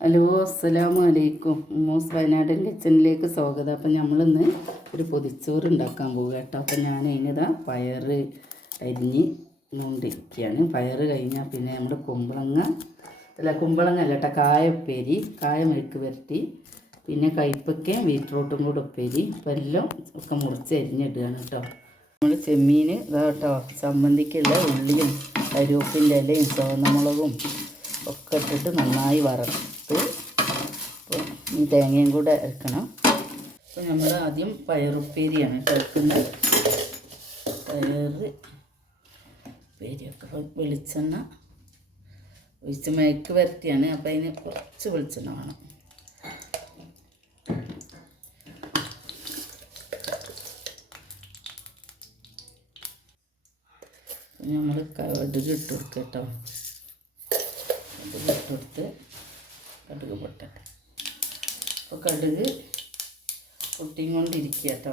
Hello അസ്സലാമു അലൈക്കും മൂസ് വയനാടൻ കിച്ചണിലേക്ക് സ്വാഗതം. അപ്പം നമ്മളിന്ന് ഒരു പൊതിച്ചോറ് ഉണ്ടാക്കാൻ പോകുക കേട്ടോ. അപ്പം ഞാൻ അതിനിതാ പയറ് അരിഞ്ഞ് കൊണ്ടിരിക്കുകയാണ് പയറ് കഴിഞ്ഞാൽ പിന്നെ നമ്മൾ കുമ്പളങ്ങ അല്ല കുമ്പളങ്ങ അല്ല കേട്ടോ കായ ഉപ്പേരി കായ മെഴുക്ക് പുരട്ടി പിന്നെ കയ്പ്പക്കയും ബീട്രൂട്ടും കൂടെ ഉപ്പേരി അപ്പം എല്ലാം ഒക്കെ മുറിച്ച് അരിഞ്ഞിടുകയാണ് കേട്ടോ. നമ്മൾ ചെമ്മീൻ ഇതാ കേട്ടോ ചമ്മന്തിക്കുള്ള ഉള്ളിയും കരിവേപ്പിന്റെ ഇലയും ചുവന്നമുളകും ഒക്കെ ഇട്ടിട്ട് നന്നായി വറുത്ത് അപ്പോൾ ഈ തേങ്ങയും കൂടെ ഇറക്കണം അപ്പോൾ നമ്മൾ ആദ്യം പയറുപ്പേരിയാണ് ചേർക്കുന്നത്. പയറ് ഉപ്പേരിയൊക്കെ വെളിച്ചെണ്ണ ഒഴിച്ച് മയക്ക് വരട്ടിയാണ്. അപ്പോൾ അതിന് കുറച്ച് വെളിച്ചെണ്ണ വേണം. നമ്മൾ കടുക് ഇട്ട് കൊടുക്കട്ടോ കേട്ടോ. കടുക് ഇട്ട് കൊടുത്ത് കടുക് പൊട്ടട്ടെ. അപ്പോൾ കടുക് പൊട്ടിക്കൊണ്ടിരിക്കുക കേട്ടോ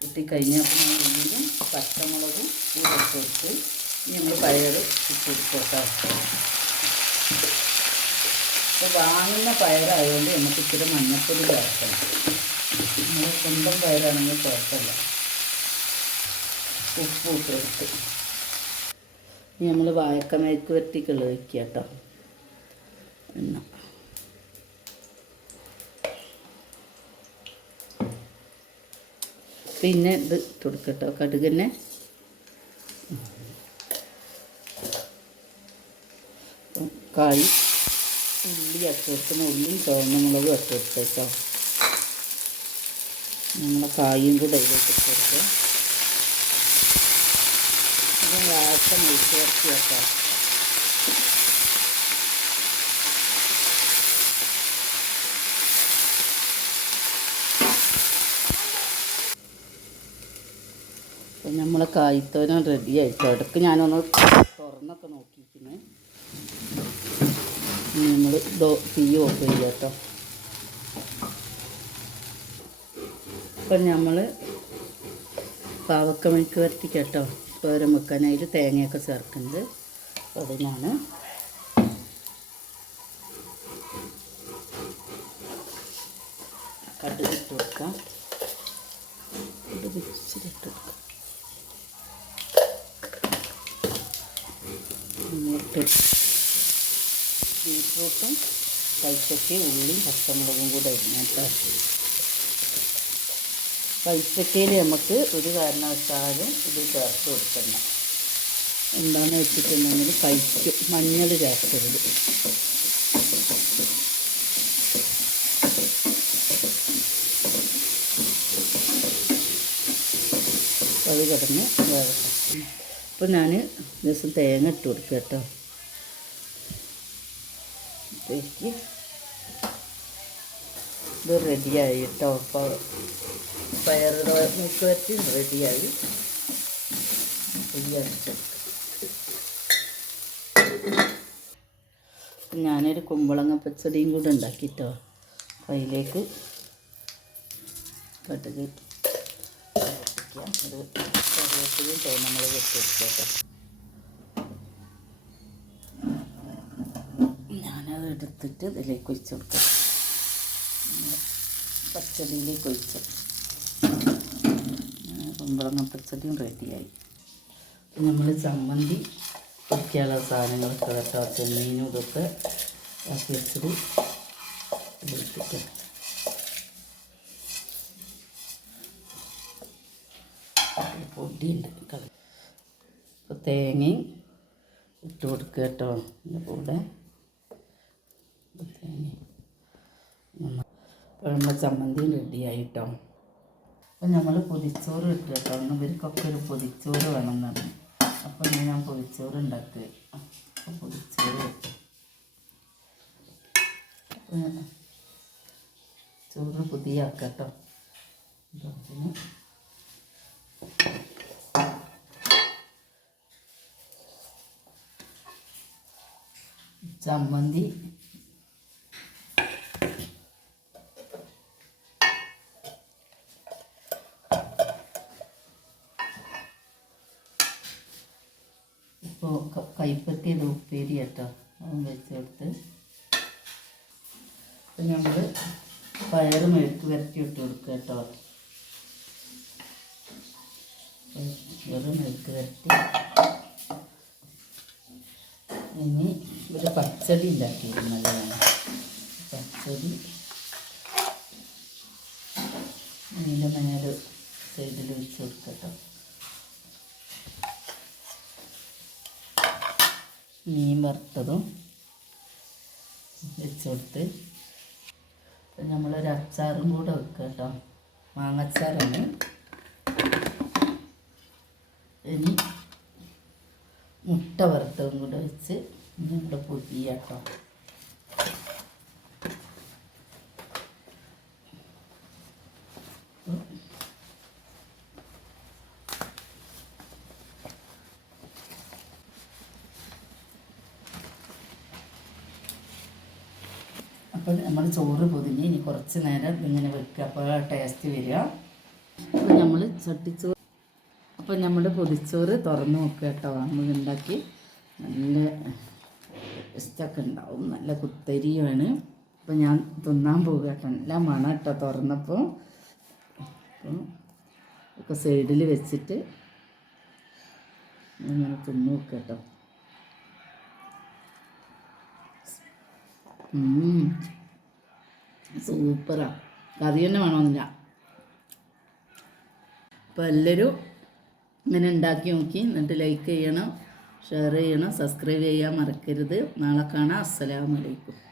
ഉള്ളിയും പച്ചമുളകും കൂടെ ഇട്ട് കൊടുത്ത് ഇനി നമ്മൾ പയർ ഇട്ട് കൊടുക്കുക കേട്ടോ അപ്പോൾ വാങ്ങുന്ന പയറായതുകൊണ്ട് നമുക്ക് ഇത്തിരി മഞ്ഞപ്പൊടി ചേർക്കണം. നമ്മൾ സ്വന്തം പയറാണെങ്കിൽ കുഴപ്പമില്ല. ഉപ്പ് ഇട്ട് കൊടുത്ത്. ഇനി നമ്മൾ വാഴക്കമയക്ക് വെട്ടിക്കുള്ള വയ്ക്കുക കേട്ടോ എണ്ണ പിന്നെ ഇത് തുടക്കട്ടോ. കടുകന്നെ. കായി ഉള്ളി അട്ട് കൊടുക്കുന്ന ഉള്ളിയും ചുവന്ന മുളക് അട്ട് നമ്മളെ കായും കൂടെ അതിലേക്ക് കൊടുക്കുക ഇത് വെക്കാം അപ്പം നമ്മളെ കായ്ത്തോനം റെഡി ആയിട്ടോ ഇടയ്ക്ക് ഞാനൊന്ന് തുറന്നൊക്കെ നോക്കിയിരിക്കുന്നത് നമ്മൾ തീ ഓഫ് ചെയ്യുക കേട്ടോ അപ്പം നമ്മൾ പാവക്ക മെഴുക്ക് കേട്ടോ വെക്കാൻ വെക്കാനായിട്ട് തേങ്ങയൊക്കെ ചേർക്കുന്നത്. അതിനാണ്. കടുക് ഇട്ട് കൊടുക്കാം. ബീട്രൂട്ടും കൈപ്പയ്ക്ക് ഉള്ളിയും പച്ചമുളകും കൂടെ ഇടണം കേട്ടോ കൈപ്പയ്ക്കയിൽ നമുക്ക് ഒരു കാരണവശാലും ഇത് ചേർത്ത് കൊടുക്കണ്ട. എന്താണെന്ന് വെച്ചിട്ടുണ്ടെങ്കിൽ കൈക്ക് മഞ്ഞൾ ചേർക്കരുത്. അത് കിടന്ന് വേകട്ടെ അപ്പോൾ ഞാൻ ദിവസം തേങ്ങ ഇട്ട് കൊടുക്കുക കേട്ടോ. ഇത് റെഡിയായി കേട്ടോ. അപ്പോൾ പയർ മൂക്ക് വരട്ടി റെഡിയായി ഞാനൊരു കുമ്പളങ്ങ പച്ചടിയും കൂടെ ഉണ്ടാക്കിട്ടോ. അപ്പോൾ അതിലേക്ക് കടുക് പൊട്ടിക്കാം ഒരു ഞാനത് എടുത്തിട്ട് ഇതിലേക്ക് ഒഴിച്ചു കൊടുക്കാം. പച്ചടിയിലേക്ക് ഒഴിച്ചു. കുമ്പളങ്ങ റെഡിയായി. നമ്മൾ ചമ്മന്തി ഒക്കെയുള്ള സാധനങ്ങളൊക്കെ കേട്ടോ ചെമ്മീനും ഇതൊക്കെ ആക്കി വെച്ചത് പൊടിയുണ്ട്. കളി തേങ്ങയും ഇട്ട് കൊടുക്കുക കേട്ടോ എന്റെ കൂടെ. തേങ്ങ അപ്പോൾ നമ്മുടെ ചമ്മന്തിയും റെഡിയായി അപ്പം നമ്മൾ പൊതിച്ചോറ് ഇട്ട് കേട്ടോ അന്ന് ഇവർക്കൊക്കെ ഒരു പൊതിച്ചോറ് വേണം എന്നാണ് അപ്പം ഇന്ന് ഞാൻ പൊതിച്ചോറ് ഉണ്ടാക്കുക അപ്പോൾ പൊതിച്ചോറ് ചോറ് പുതിയ ആക്കട്ടോ ചമ്മന്തി കൈപ്പറ്റിയത് ഉപ്പേരി കേട്ടോ. അതും വെച്ച് കൊടുത്ത്. അപ്പം നമ്മൾ പയറ് മെഴുക്ക് വരട്ടി ഇട്ട് കൊടുക്കുക കേട്ടോ. വെറും മെഴുക്ക് വരട്ടി. ഇനി ഒരു പച്ചടി ഉണ്ടാക്കിയിരുന്നതാണ് പച്ചടി. അതിന്റെ മേലെ സൈഡിൽ വെച്ച് കൊടുക്കട്ടോ മീൻ വറുത്തതും വെച്ച് കൊടുത്ത് നമ്മളൊരു അച്ചാറും കൂടെ വെക്കുക കേട്ടോ. മാങ്ങച്ചാറാണ് ഇനി മുട്ട വറുത്തതും കൂടെ വെച്ച് നമ്മുടെ പൊതിയ കേട്ടോ അപ്പോൾ നമ്മൾ ചോറ് പൊതിഞ്ഞ് ഇനി കുറച്ച് നേരം ഇങ്ങനെ വെക്കുക. അപ്പോൾ ടേസ്റ്റ് വരിക. അപ്പോൾ നമ്മൾ ചട്ടിച്ചോറ് അപ്പോൾ നമ്മൾ പൊതിച്ചോറ് തുറന്ന് നോക്കുക കേട്ടോ. നമ്മൾ ഉണ്ടാക്കി നല്ല ടേസ്റ്റൊക്കെ ഉണ്ടാവും. നല്ല കുത്തരിയുമാണ് അപ്പോൾ ഞാൻ തിന്നാൻ പോകുക കേട്ടോ. നല്ല മണം കേട്ടോ തുറന്നപ്പോൾ. അപ്പം ഒക്കെ സൈഡിൽ വെച്ചിട്ട് ഇങ്ങനെ തിന്നു നോക്കുക കേട്ടോ. ഉം. സൂപ്പറാ. കറി തന്നെ വേണമെന്നില്ല അപ്പോൾ എല്ലാവരും ഇങ്ങനെ ഉണ്ടാക്കി നോക്കി. എന്നിട്ട് ലൈക്ക് ചെയ്യണം ഷെയർ ചെയ്യണം സബ്സ്ക്രൈബ് ചെയ്യാൻ മറക്കരുത്. നാളെ കാണാം. അസ്സലാമലൈക്കും